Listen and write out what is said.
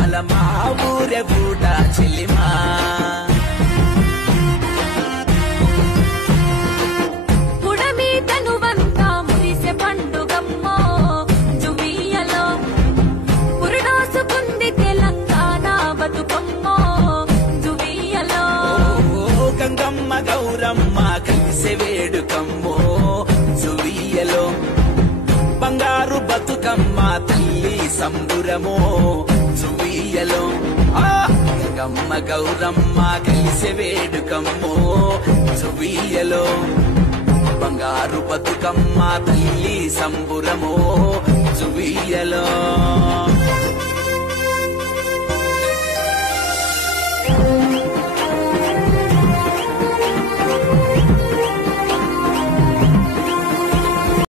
బలమా ఊరే పూట చెలిమా పుడమి తనువంతా మురిసే పండుగమ్మో జువియలో పురుడోసుకుంది తెలంగాణ బతుకమ్మో జువియలో గంగమ్మ గౌరమ్మ కలిసే వేడుకమ్మో జువియలో బంగారు బతుకమ్మ తల్లి సంబురమో జువియలో గంగమ్మ గౌరమ్మ కలిసే వేడుకమ్మో జువియలో బంగారు బతుకమ్మ తల్లి సంబురమో